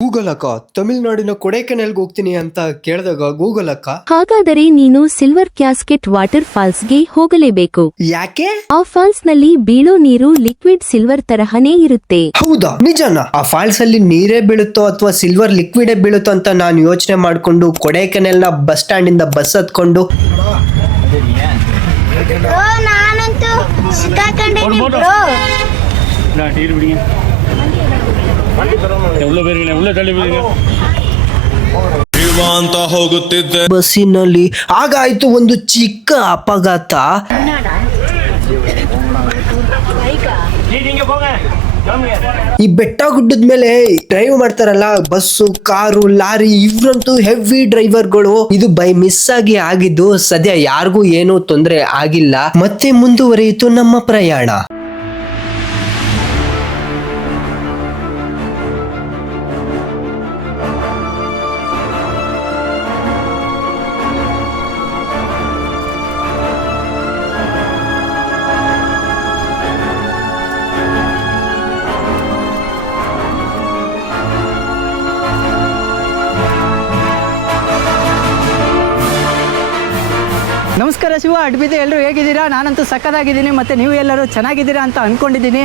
Google ಅಕ್ಕ ತಮಿಳ್ನಾಡಿನ ಕೊಡೈಕೆನಾಲ್ಗೆ ಹೋಗ್ತೀನಿ ಅಂತ ಕೇಳಿದಾಗ ಗೂಗಲ್ ಅಕ್ಕ ಹಾಗಾದರೆ ನೀನು ಸಿಲ್ವರ್ ಕ್ಯಾಸ್ಕೆಟ್ ವಾಟರ್ ಫಾಲ್ಸ್ಗೆ ಹೋಗಲೇಬೇಕು. ಯಾಕೆ? ಆ ಫಾಲ್ಸ್ನಲ್ಲಿ ಬೀಳೋ ನೀರು ಲಿಕ್ವಿಡ್ ಸಿಲ್ವರ್ ತರಹನೇ ಇರುತ್ತೆ. ಹೌದಾ? ನಿಜನಾ? ಆ ಫಾಲ್ಸ್ ಅಲ್ಲಿ ನೀರೇ ಬೀಳುತ್ತೋ ಅಥವಾ ಸಿಲ್ವರ್ ಲಿಕ್ವಿಡೇ ಬೀಳುತ್ತೋ ಅಂತ ನಾನು ಯೋಚನೆ ಮಾಡ್ಕೊಂಡು ಕೊಡೈಕೆನಲ್ನ ಬಸ್ ಸ್ಟ್ಯಾಂಡ್ ಇಂದ ಬಸ್ ಹತ್ಕೊಂಡು ಬ್ರೋ ನಾನಂತೂ ಸಿಕ್ಕಾಕೊಂಡಿದ್ದೀನಿ ಉಳ್ಳ ಬೇರೆ ಉಳ್ಳ ತಳ್ಳಿ ಅಂತ ಹೋಗುತ್ತಿದ್ದೆ. ಬಸ್ಸಿನಲ್ಲಿ ಆಗಾಯ್ತು ಒಂದು ಚಿಕ್ಕ ಅಪಘಾತ. ಈ ಬೆಟ್ಟ ಗುಡ್ಡದ ಮೇಲೆ ಡ್ರೈವ್ ಮಾಡ್ತಾರಲ್ಲ ಬಸ್ಸು ಕಾರು ಲಾರಿ ಇವರಂತೂ ಹೆವಿ ಡ್ರೈವರ್ಗಳು ಇದು ಬೈ ಮಿಸ್ ಆಗಿ ಆಗಿದ್ದು ಸದ್ಯ ಯಾರಿಗೂ ಏನೂ ತೊಂದರೆ ಆಗಿಲ್ಲ. ಮತ್ತೆ ಮುಂದುವರಿಯಿತು ನಮ್ಮ ಪ್ರಯಾಣ. ನಮಸ್ಕಾರ ಶಿವ ಅಡ್ಬಿದ್ದೆ ಎಲ್ಲರೂ ಹೇಗಿದ್ದೀರಾ? ನಾನಂತೂ ಸಕ್ಕದಾಗಿದ್ದೀನಿ ಮತ್ತು ನೀವು ಎಲ್ಲರೂ ಚೆನ್ನಾಗಿದ್ದೀರಾ ಅಂತ ಅಂದ್ಕೊಂಡಿದ್ದೀನಿ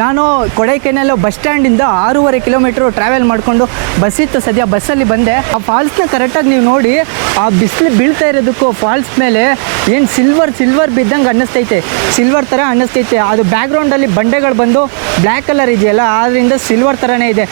ನಾನು ಕೊಡೈಕೆನಾಲ್ ಬಸ್ ಸ್ಟ್ಯಾಂಡಿಂದ ಆರೂವರೆ ಕಿಲೋಮೀಟ್ರು ಟ್ರಾವೆಲ್ ಮಾಡಿಕೊಂಡು ಬಸ್ ಇತ್ತು ಸದ್ಯ, ಬಸ್ಸಲ್ಲಿ ಬಂದೆ. ಆ ಫಾಲ್ಸ್ನ ಕರೆಕ್ಟಾಗಿ ನೀವು ನೋಡಿ, ಆ ಬಿಸಿಲು ಬೀಳ್ತಾ ಇರೋದಕ್ಕೂ ಫಾಲ್ಸ್ ಮೇಲೆ ಏನು ಸಿಲ್ವರ್ ಸಿಲ್ವರ್ ಬಿದ್ದಂಗೆ ಅನ್ನಿಸ್ತೈತೆ. ಸಿಲ್ವರ್ ಥರ ಅನ್ನಿಸ್ತೈತೆ. ಅದು ಬ್ಯಾಕ್ಗ್ರೌಂಡಲ್ಲಿ ಬಂಡೆಗಳು ಬಂದು ಬ್ಲ್ಯಾಕ್ ಕಲರ್ ಇದೆಯಲ್ಲ ಆದ್ದರಿಂದ ಸಿಲ್ವರ್ ಥರನೇ ಇದೆ.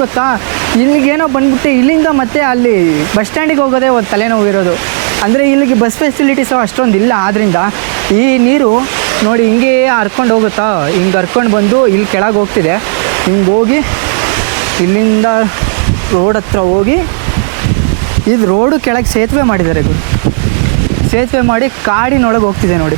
ಗೊತ್ತಾ? ಇಲ್ಲಿಗೇನೋ ಬಂದ್ಬಿಟ್ಟು ಇಲ್ಲಿಂದ ಮತ್ತೆ ಅಲ್ಲಿ ಬಸ್ ಸ್ಟ್ಯಾಂಡಿಗೆ ಹೋಗೋದೇ ಒಂದು ತಲೆನೋವು ಇರೋದು ಅಂದರೆ ಇಲ್ಲಿಗೆ ಬಸ್ ಫೆಸಿಲಿಟೀಸು ಅಷ್ಟೊಂದು ಇಲ್ಲ. ಆದ್ದರಿಂದ ಈ ನೀರು ನೋಡಿ ಹಿಂಗೆ ಹರ್ಕೊಂಡು ಹೋಗುತ್ತಾ? ಹಿಂಗೆ ಹರ್ಕೊಂಡು ಬಂದು ಇಲ್ಲಿ ಕೆಳಗೆ ಹೋಗ್ತಿದೆ. ಹಿಂಗೆ ಹೋಗಿ ಇಲ್ಲಿಂದ ರೋಡ್ ಹತ್ರ ಹೋಗಿ ಇದು ರೋಡು ಕೆಳಗೆ ಸೇತುವೆ ಮಾಡಿದ್ದಾರೆ ಗುರು ಸೇತುವೆ ಮಾಡಿ ಕಾಡಿನೊಳಗೆ ಹೋಗ್ತಿದೆ ನೋಡಿ.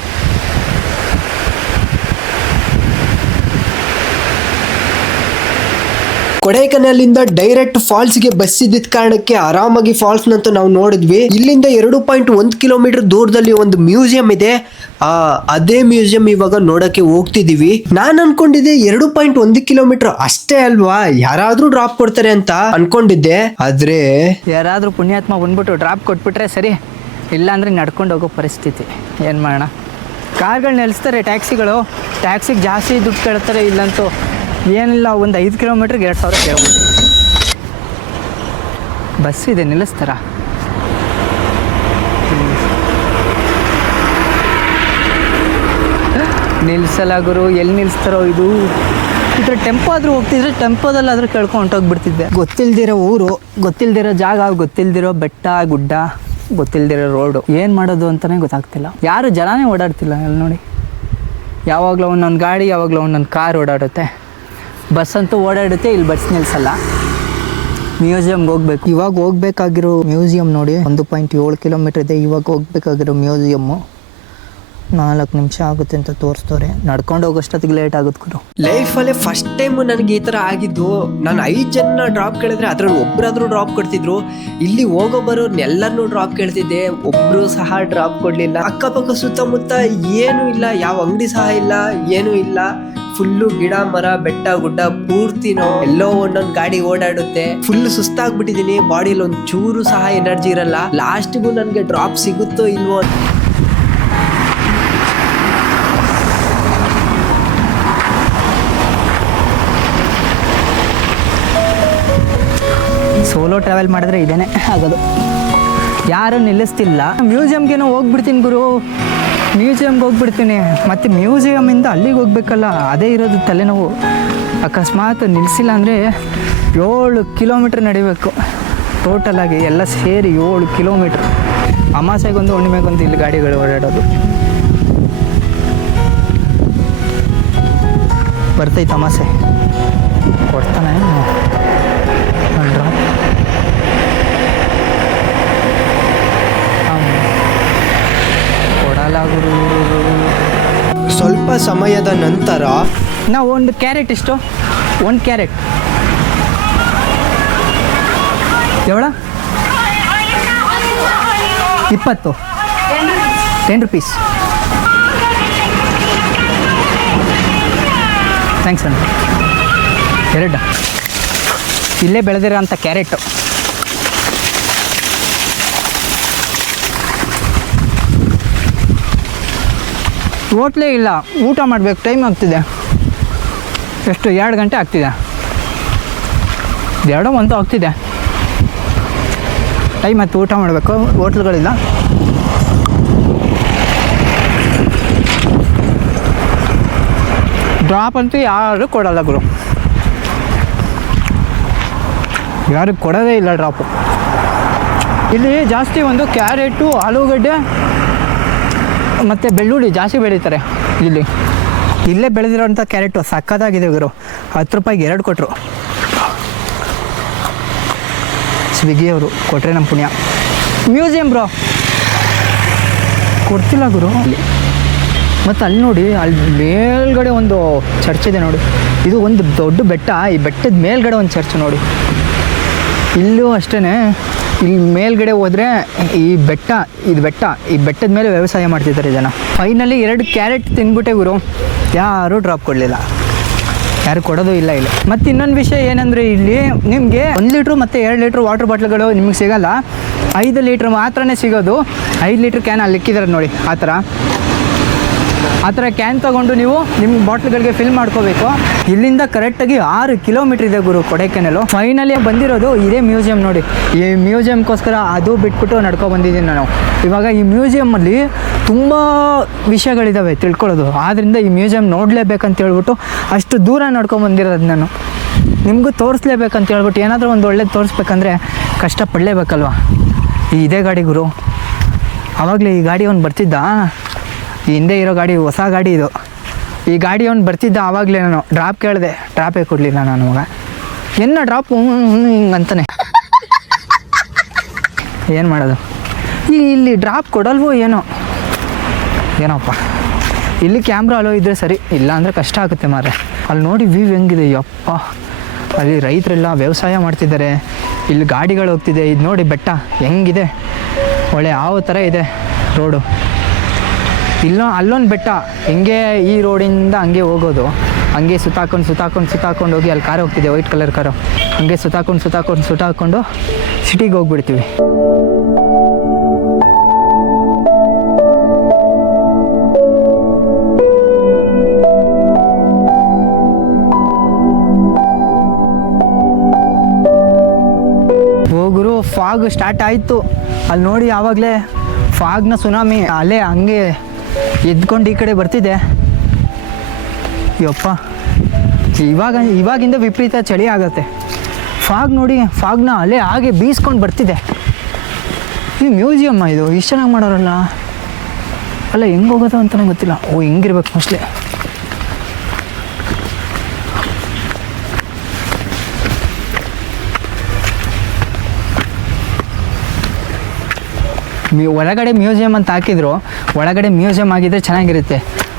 ಕೊಡೈಕೆನಾಲಿಂದ ಡೈರೆಕ್ಟ್ ಫಾಲ್ಸ್ಗೆ ಬಸ್ ಇದ್ದಿದ್ದ ಕಾರಣಕ್ಕೆ ಆರಾಮಾಗಿ ಫಾಲ್ಸ್ ನಂತೂ ನಾವು ನೋಡಿದ್ವಿ. ಇಲ್ಲಿಂದ ಎರಡು ಪಾಯಿಂಟ್ ಒಂದು ಕಿಲೋಮೀಟರ್ ದೂರದಲ್ಲಿ ಒಂದು ಮ್ಯೂಸಿಯಂ ಇದೆ. ಆ, ಅದೇ ಮ್ಯೂಸಿಯಂ ಇವಾಗ ನೋಡಕ್ಕೆ ಹೋಗ್ತಿದೀವಿ ನಾನು ಅನ್ಕೊಂಡಿದ್ದೆ ಎರಡು ಪಾಯಿಂಟ್ ಒಂದು ಕಿಲೋಮೀಟರ್ ಅಷ್ಟೇ ಅಲ್ವಾ? ಯಾರಾದ್ರೂ ಡ್ರಾಪ್ ಕೊಡ್ತಾರೆ ಅಂತ ಅನ್ಕೊಂಡಿದ್ದೆ. ಆದ್ರೆ ಯಾರಾದರೂ ಪುಣ್ಯಾತ್ಮ ಬಂದ್ಬಿಟ್ಟು ಡ್ರಾಪ್ ಕೊಟ್ಬಿಟ್ರೆ ಸರಿ, ಇಲ್ಲಾಂದರೆ ನಡ್ಕೊಂಡು ಹೋಗೋ ಪರಿಸ್ಥಿತಿ. ಏನು ಮಾಡೋಣ? ಕಾರ್ಗಳು ನಿಲ್ಲಿಸ್ತಾರೆ ಟ್ಯಾಕ್ಸಿಗಳು. ಟ್ಯಾಕ್ಸಿಗೆ ಜಾಸ್ತಿ ದುಡ್ಡು ಕೇಳ್ತಾರೆ ಇಲ್ಲಂತೂ. ಏನಿಲ್ಲ, ಒಂದು ಐದು ಕಿಲೋಮೀಟ್ರಿಗೆ ಎರಡು ಸಾವಿರ ಕೇಳ್ಬೋದು. ಬಸ್ ಇದೆ, ನಿಲ್ಲಿಸ್ತಾರ? ನಿಲ್ಸಲ್ಲ ಗುರು, ಎಲ್ಲಿ ನಿಲ್ಲಿಸ್ತಾರೋ ಇದು? ಇದ್ರ ಟೆಂಪೋ ಆದರೂ ಹೋಗ್ತಿದ್ರೆ ಟೆಂಪೋದಲ್ಲಾದರೂ ಕೇಳ್ಕೊಂಡು ಹೊಂಟೋಗ್ಬಿಡ್ತಿದ್ದೆ ಗೊತ್ತಿಲ್ದಿರೋ ಊರು, ಗೊತ್ತಿಲ್ದಿರೋ ಜಾಗ, ಗೊತ್ತಿಲ್ದಿರೋ ಬೆಟ್ಟ, ಗುಡ್ಡ, ಗೊತ್ತಿಲ್ದಿರೋ ರೋಡು ಏನು ಮಾಡೋದು ಅಂತಲೇ ಗೊತ್ತಾಗ್ತಿಲ್ಲ. ಯಾರು ಜನನೇ ಓಡಾಡ್ತಿಲ್ಲ ಅಲ್ಲಿ ನೋಡಿ? ಯಾವಾಗಲೂ ಒಂದೊಂದು ಗಾಡಿ, ಯಾವಾಗಲೂ ಒಂದೊಂದು ಕಾರ್ ಓಡಾಡುತ್ತೆ. ಬಸ್ ಅಂತೂ ಓಡಾಡುತ್ತೆ ಇಲ್ಲಿ ಬಸ್ ನಿಲ್ಸಲ್ಲ. ಮ್ಯೂಸಿಯಮ್ಗೆ ಹೋಗ್ಬೇಕು. ಇವಾಗ ಹೋಗ್ಬೇಕಾಗಿರೋ ಮ್ಯೂಸಿಯಂ ನೋಡಿ ಒಂದು ಪಾಯಿಂಟ್ ಏಳು ಕಿಲೋಮೀಟರ್ ಇದೆ ಇವಾಗ ಹೋಗ್ಬೇಕಾಗಿರೋ ಮ್ಯೂಸಿಯಮ್ಮು. ನಾಲ್ಕು ನಿಮಿಷ ಆಗುತ್ತೆ ಅಂತ ತೋರಿಸ್ತವ್ರೆ. ನಡ್ಕೊಂಡು ಹೋಗೋಷ್ಟೊತ್ತಿಗೆ ಲೇಟ್ ಆಗುತ್ತೆ ಗುರು. ಲೈಫಲ್ಲೇ ಅಲ್ಲೇ ಫಸ್ಟ್ ಟೈಮ್ ನನಗೆ ಈ ಥರ ಆಗಿದ್ದು ನಾನು ಐದು ಜನ ಡ್ರಾಪ್ ಕೇಳಿದ್ರೆ ಅದರಲ್ಲಿ ಒಬ್ರಾದ್ರೂ ಡ್ರಾಪ್ ಕೊಡ್ತಿದ್ರು. ಇಲ್ಲಿ ಹೋಗೋ ಬರೋರ್ನೆಲ್ಲರನ್ನೂ ಡ್ರಾಪ್ ಕೇಳ್ತಿದ್ದೆ ಒಬ್ಬರು ಸಹ ಡ್ರಾಪ್ ಕೊಡಲಿಲ್ಲ. ಅಕ್ಕಪಕ್ಕ ಸುತ್ತಮುತ್ತ ಏನೂ ಇಲ್ಲ ಯಾವ ಅಂಗಡಿ ಸಹ ಇಲ್ಲ ಏನೂ ಇಲ್ಲ. ಫುಲ್ಲು ಗಿಡ, ಮರ, ಬೆಟ್ಟ, ಗುಡ್ಡ ಪೂರ್ತಿನೋ ಎಲ್ಲೋ ಒಂದೊಂದ್ ಗಾಡಿ ಓಡಾಡುತ್ತೆ. ಫುಲ್ ಸುಸ್ತಾಗ್ಬಿಟ್ಟಿದೀನಿ. ಬಾಡಿಲಿ ಒಂದ್ ಚೂರು ಸಹ ಎನರ್ಜಿ ಇರಲ್ಲ. ಲಾಸ್ಟ್ಗೂ ನನ್ಗೆ ಡ್ರಾಪ್ ಸಿಗುತ್ತೋ ಇಲ್ವೋ ಸೋಲೋ ಟ್ರಾವೆಲ್ ಮಾಡಿದ್ರೆ ಇದೇನೆ ಆಗೋದು. ಯಾರು ನಿಲ್ಲಿಸ್ತಿಲ್ಲ. ಮ್ಯೂಸಿಯಮ್ಗೇನೋ ಹೋಗ್ಬಿಡ್ತೀನಿ ಗುರು. ಮ್ಯೂಸಿಯಮ್ಗೆ ಹೋಗ್ಬಿಡ್ತೀನಿ. ಮತ್ತು ಮ್ಯೂಸಿಯಮಿಂದ ಅಲ್ಲಿಗೆ ಹೋಗ್ಬೇಕಲ್ಲ, ಅದೇ ಇರೋದು ತಲೆನೋವು. ಅಕಸ್ಮಾತ್ ನಿಲ್ಲಿಸಿಲ್ಲ ಅಂದರೆ ಏಳು ಕಿಲೋಮೀಟ್ರ್ ನಡಿಬೇಕು. ಟೋಟಲಾಗಿ ಎಲ್ಲ ಸೇರಿ ಏಳು ಕಿಲೋಮೀಟ್ರ್ ಅಮಾಸೆಗೊಂದು, ಹುಣ್ಣಿಮೆಗೊಂದು ಇಲ್ಲಿ ಗಾಡಿಗಳು ಓಡಾಡೋದು. ಬರ್ತೈತೆ ಅಮಾಸೆ. ಕೊಡ್ತಾನೆ ಡ್ರಾಪ್ ಕೊಡಲ್ಲ ಗುರು ಸ್ವಲ್ಪ ಸಮಯದ ನಂತರ ನಾವು ಒಂದು ಕ್ಯಾರೆಟ್ ಎಷ್ಟು ಒಂದು ಕ್ಯಾರೆಟ್. ಎವಳ? ಇಪ್ಪತ್ತು. ಟೆನ್ ರುಪೀಸ್ ಥ್ಯಾಂಕ್ಸ್ ಅಣ್ಣ. ಎರಡ ಇಲ್ಲೇ ಬೆಳೆದಿರೋ ಅಂಥ ಕ್ಯಾರೆಟು. ಹೋಟ್ಲೇ ಇಲ್ಲ. ಊಟ ಮಾಡಬೇಕು ಟೈಮ್ ಆಗ್ತಿದೆ. ಎಷ್ಟು, ಎರಡು ಗಂಟೆ ಆಗ್ತಿದೆ. ಎರಡೋ, ಒಂದು ಆಗ್ತಿದೆ. ಟೈಮ್ ಆಯ್ತು, ಊಟ ಮಾಡಬೇಕು. ಓಟ್ಲುಗಳಿಲ್ಲ ಡ್ರಾಪ್ ಅಂತೂ ಯಾರು ಕೊಡಲ್ಲ ಗುರು. ಯಾರು ಕೊಡೋದೇ ಇಲ್ಲ ಡ್ರಾಪು ಇಲ್ಲಿ ಜಾಸ್ತಿ ಒಂದು ಕ್ಯಾರೆಟು, ಆಲೂಗಡ್ಡೆ ಮತ್ತು ಬೆಳ್ಳುಳ್ಳಿ ಜಾಸ್ತಿ ಬೆಳೀತಾರೆ ಇಲ್ಲಿ. ಇಲ್ಲೇ ಬೆಳೆದಿರೋಂಥ ಕ್ಯಾರೆಟು ಸಕ್ಕತ್ತಾಗಿದೆ ಗುರು. ಹತ್ತು ರೂಪಾಯಿಗೆ ಎರಡು ಕೊಟ್ಟರು ಸ್ವಿಗ್ಗಿ ಅವರು ಕೊಟ್ಟರೆ ನಮ್ಮ ಪುಣ್ಯ. Museum bro. ಕೊಡ್ತಿಲ್ಲ ಗುರು. ಅಲ್ಲಿ ಮತ್ತು ಅಲ್ಲಿ ನೋಡಿ, ಅಲ್ಲಿ ಮೇಲ್ಗಡೆ ಒಂದು ಚರ್ಚ್ ಇದೆ ನೋಡಿ. ಇದು ಒಂದು ದೊಡ್ಡ ಬೆಟ್ಟ. ಈ ಬೆಟ್ಟದ ಮೇಲ್ಗಡೆ ಒಂದು ಚರ್ಚ್ ನೋಡಿ. ಇಲ್ಲೂ ಅಷ್ಟೇ ಇಲ್ಲಿ ಮೇಲ್ಗಡೆ ಹೋದರೆ ಈ ಬೆಟ್ಟ, ಇದು ಬೆಟ್ಟ, ಈ ಬೆಟ್ಟದ ಮೇಲೆ ವ್ಯವಸಾಯ ಮಾಡ್ತಿದ್ದಾರೆ ಜನ. ಫೈನಲಿ ಎರಡು ಕ್ಯಾರೆಟ್ ತಿಂದ್ಬಿಟ್ಟೆ ಗುರು. ಯಾರೂ ಡ್ರಾಪ್ ಕೊಡಲಿಲ್ಲ. ಯಾರು ಕೊಡೋದು ಇಲ್ಲ ಇಲ್ಲಿ. ಮತ್ತು ಇನ್ನೊಂದು ವಿಷಯ ಏನಂದರೆ ಇಲ್ಲಿ ನಿಮಗೆ ಒಂದು ಲೀಟ್ರು ಮತ್ತೆ ಎರಡು ಲೀಟ್ರ್ ವಾಟರ್ ಬಾಟ್ಲ್ಗಳು ನಿಮಗೆ ಸಿಗಲ್ಲ. ಐದು ಲೀಟ್ರ್ ಮಾತ್ರನೇ ಸಿಗೋದು. ಐದು ಲೀಟ್ರ್ ಕ್ಯಾನ್ ಅಲ್ಲಿ ಇಕ್ಕಿದಾರೆ ನೋಡಿ, ಆ ಥರ. ಆ ಥರ ಕ್ಯಾನ್ ತೊಗೊಂಡು ನೀವು ನಿಮ್ಮ ಬಾಟ್ಲ್ಗಳಿಗೆ ಫಿಲ್ ಮಾಡ್ಕೋಬೇಕು. ಇಲ್ಲಿಂದ ಕರೆಕ್ಟಾಗಿ ಆರು ಕಿಲೋಮೀಟ್ರ್ ಇದೆ ಗುರು ಕೊಡೈಕೆನಲ್ಲು ಫೈನಲಿ ಬಂದಿರೋದು ಇದೇ ಮ್ಯೂಸಿಯಂ ನೋಡಿ. ಈ ಮ್ಯೂಸಿಯಮ್ಗೋಸ್ಕರ ಅದು ಬಿಟ್ಬಿಟ್ಟು ನಡ್ಕೊ ಬಂದಿದ್ದೀನಿ ನಾನು. ಇವಾಗ ಈ ಮ್ಯೂಸಿಯಮ್ಮಲ್ಲಿ ತುಂಬ ವಿಷಯಗಳಿದ್ದಾವೆ ತಿಳ್ಕೊಳ್ಳೋದು. ಆದ್ದರಿಂದ ಈ ಮ್ಯೂಸಿಯಂ ನೋಡಲೇಬೇಕಂತ ಹೇಳ್ಬಿಟ್ಟು ಅಷ್ಟು ದೂರ ನಡ್ಕೊಂಡು ಬಂದಿರೋದು ನಾನು. ನಿಮಗೂ ತೋರಿಸ್ಲೇಬೇಕಂತ ಹೇಳ್ಬಿಟ್ಟು ಏನಾದರೂ ಒಂದು ಒಳ್ಳೇದು ತೋರಿಸ್ಬೇಕಂದ್ರೆ ಕಷ್ಟಪಡಲೇಬೇಕಲ್ವ? ಈ ಇದೇ ಗಾಡಿ ಗುರು. ಆವಾಗಲೇ ಈ ಗಾಡಿ ಒಂದು ಬರ್ತಿದ್ದ? ಈ ಹಿಂದೆ ಇರೋ ಗಾಡಿ ಹೊಸ ಗಾಡಿ ಇದು. ಈ ಗಾಡಿ ಅವ್ನು ಬರ್ತಿದ್ದ ಆವಾಗಲೇ ನಾನು. ಡ್ರಾಪ್ ಕೇಳಿದೆ. ಡ್ರಾಪೇ ಕೊಡಲಿಲ್ಲ ನಾನು ಮಗ ಎನ್ನ ಡ್ರಾಪ್ ಅಂತಾನೆ. ಏನು ಮಾಡೋದು? ಈ ಇಲ್ಲಿ ಡ್ರಾಪ್ ಕೊಡಲ್ವೋ ಏನೋ? ಏನೋಪ್ಪ. ಇಲ್ಲಿ ಕ್ಯಾಮ್ರಾ ಅಲೋ ಇದ್ದರೆ ಸರಿ. ಇಲ್ಲ ಅಂದರೆ ಕಷ್ಟ ಆಗುತ್ತೆ ಮಾರೆ ಅಲ್ಲಿ ನೋಡಿ ವ್ಯೂ ಹೆಂಗಿದೆ. ಯಪ್ಪ. ಅಲ್ಲಿ ರೈತರೆಲ್ಲ ವ್ಯವಸಾಯ ಮಾಡ್ತಿದ್ದಾರೆ. ಇಲ್ಲಿ ಗಾಡಿಗಳು ಹೋಗ್ತಿದೆ. ಇದು ನೋಡಿ ಬೆಟ್ಟ ಹೆಂಗಿದೆ? ಒಳ್ಳೆ ಯಾವ ಥರ ಇದೆ ರೋಡು. ಇಲ್ಲೋ ಅಲ್ಲೊಂದು ಬೆಟ್ಟ, ಹಿಂಗೆ ಈ ರೋಡಿಂದ ಹಂಗೆ ಹೋಗೋದು. ಹಂಗೆ ಸುತ್ತಾಕೊಂಡು ಸುತ್ತಾಕೊಂಡು ಸುತ್ತಾಕೊಂಡು ಹೋಗಿ ಅಲ್ಲಿ ಕಾರ್ ಹೋಗ್ತಿದೆ, ವೈಟ್ ಕಲರ್ ಕಾರು. ಹಂಗೆ ಸುತ್ತಾಕೊಂಡು ಸುತ್ತಾಕೊಂಡು ಸುತ್ತಾಕೊಂಡು ಸಿಟಿಗೆ ಹೋಗ್ಬಿಡ್ತೀವಿ. ಹೋಗ್ರು ಫಾಗ್ ಸ್ಟಾರ್ಟ್ ಆಯಿತು. ಅಲ್ಲಿ ನೋಡಿ ಆವಾಗಲೇ ಫಾಗ್ನ ಸುನಾಮಿ. ಅಲ್ಲೇ ಹಂಗೆ ಎದ್ಕೊಂಡು ಈ ಕಡೆ ಬರ್ತಿದ್ದೆ ಯಪ್ಪ. ಇವಾಗ, ಇವಾಗಿಂದ ವಿಪರೀತ ಚಳಿ ಆಗತ್ತೆ. ಫಾಗ್ ನೋಡಿ, ಫಾಗ್ನ ಅಲ್ಲೇ ಹಾಗೆ ಬೀಸ್ಕೊಂಡು ಬರ್ತಿದೆ. ಈ ಮ್ಯೂಸಿಯಮ್ಮ ಇದು, ಇಷ್ಟು ಚೆನ್ನಾಗಿ ಮಾಡೋರಲ್ಲ. ಅಲ್ಲ, ಹೆಂಗೆ ಹೋಗೋದು ಅಂತಲೇ ಗೊತ್ತಿಲ್ಲ. ಓ, ಹೆಂಗಿರ್ಬೇಕು ಮೋಸ್ಟ್ಲಿ. ಮ್ಯೂ ಒಳಗಡೆ ಮ್ಯೂಸಿಯಂ ಅಂತ ಹಾಕಿದ್ರು, ಒಳಗಡೆ ಮ್ಯೂಸಿಯಂ ಆಗಿದ್ರೆ ಚೆನ್ನಾಗಿರುತ್ತೆ.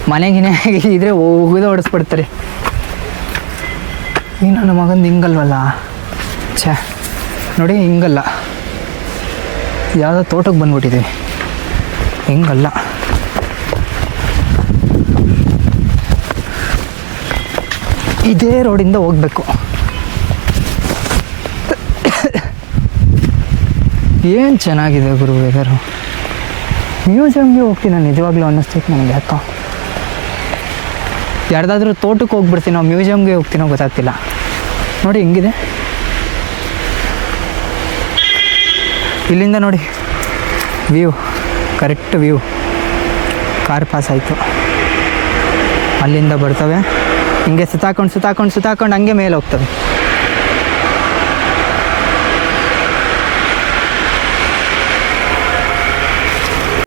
ಮನೆಗಿನ ಇದ್ರೆ ಹೋಗೋದೇ ಹೊಡೆಸ್ಬಿಡ್ತಾರೆ ಈ ನನ್ನ ಮಗಂದು ಹಿಂಗಲ್ವಲ್ಲ? ಛ, ನೋಡಿ, ಹಿಂಗಲ್ಲ. ಯಾವುದೋ ತೋಟಕ್ಕೆ ಬಂದ್ಬಿಟ್ಟಿದ್ದೀವಿ ಹಿಂಗಲ್ಲ. ಇದೇ ರೋಡಿಂದ ಹೋಗ್ಬೇಕು. ಏನು ಚೆನ್ನಾಗಿದೆ ಗುರು ವೆದರು? ಮ್ಯೂಸಿಯಮ್ಗೆ ಹೋಗ್ತೀನಿ ನಾನು ನಿಜವಾಗ್ಲೂ ಅನ್ನಿಸ್ತೈತೆ ನನಗೆ ಯಾಕೋ ಯಾರ್ದಾದ್ರೂ ತೋಟಕ್ಕೆ ಹೋಗ್ಬಿಡ್ತೀನೋ ಮ್ಯೂಸಿಯಮ್ಗೆ ಹೋಗ್ತೀನೋ ಗೊತ್ತಾಗ್ತಿಲ್ಲ. ನೋಡಿ ಹೆಂಗಿದೆ? ಇಲ್ಲಿಂದ ನೋಡಿ. View, correct view. Car pass ಆಯಿತು. ಅಲ್ಲಿಂದ ಬರ್ತವೆ. ಹಿಂಗೆ ಸುತ್ತಾಕೊಂಡು ಸುತ್ತಾಕೊಂಡು ಸುತ್ತಾಕೊಂಡು ಹಂಗೆ ಮೇಲೆ ಹೋಗ್ತವೆ.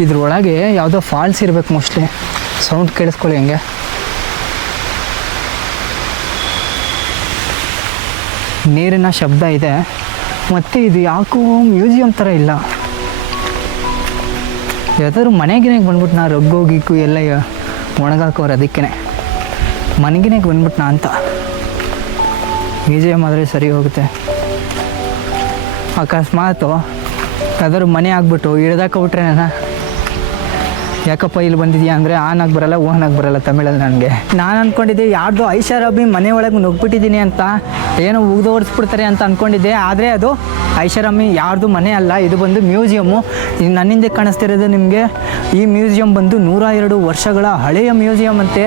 ಇದ್ರೊಳಗೆ ಯಾವುದೋ ಫಾಲ್ಸ್ ಇರಬೇಕು ಮೋಸ್ಟ್ಲಿ ಸೌಂಡ್ ಕೇಳಿಸ್ಕೊಳ್ಳಿ ಹಂಗೆ. ನೀರಿನ ಶಬ್ದ ಇದೆ. ಮತ್ತು ಇದು ಯಾಕೋ ಮ್ಯೂಸಿಯಂ ಥರ ಇಲ್ಲ. ಯಾವ್ದಾದ್ರು ಮನೆಗಿನಾಗ ಬಂದ್ಬಿಟ್ಟು ನಾ ರಗ್ಗು ಗಿಗ್ಗು ಎಲ್ಲ ಒಣಗಾಕೋರು ಅದಕ್ಕೇ ಮನೆಗಿನಾಗೆ ಬಂದ್ಬಿಟ್ಟು ಅಂತ. ಮ್ಯೂಸಿಯಂ ಆದರೆ ಸರಿ ಹೋಗುತ್ತೆ. ಅಕಸ್ಮಾತು ಯಾವ್ದಾದ್ರು ಮನೆ ಆಗ್ಬಿಟ್ಟು ಇಳ್ದಾಕೊಬಿಟ್ರೆ ನಾನು ಯಾಕಪ್ಪ ಇಲ್ಲಿ ಬಂದಿದ್ಯಾ ಅಂದರೆ ಆನ್ ಆಗಿ ಬರಲ್ಲ ಆಗಿ ಬರಲ್ಲ ತಮಿಳಲ್ಲಿ ನನಗೆ. ನಾನು ಅಂದ್ಕೊಂಡಿದ್ದೆ ಯಾರ್ದು ಐಷಾರಾಮಿ ಮನೆ ಒಳಗೆ ನುಗ್ಬಿಟ್ಟಿದ್ದೀನಿ ಅಂತ. ಏನೋ ಉಗ್ದು ಓಡಿಸ್ಬಿಡ್ತಾರೆ ಅಂತ ಅಂದ್ಕೊಂಡಿದ್ದೆ ಆದರೆ ಅದು ಐಷಾರಾಮಿ ಯಾರ್ದು ಮನೆ ಅಲ್ಲ, ಇದು ಬಂದು ಮ್ಯೂಸಿಯಮ್ಮು. ನನ್ನಿಂದ ಕಾಣಿಸ್ತಿರೋದು ನಿಮಗೆ, ಈ ಮ್ಯೂಸಿಯಂ ಬಂದು ನೂರ ಎರಡು ವರ್ಷಗಳ ಹಳೆಯ ಮ್ಯೂಸಿಯಂ ಅಂತೆ.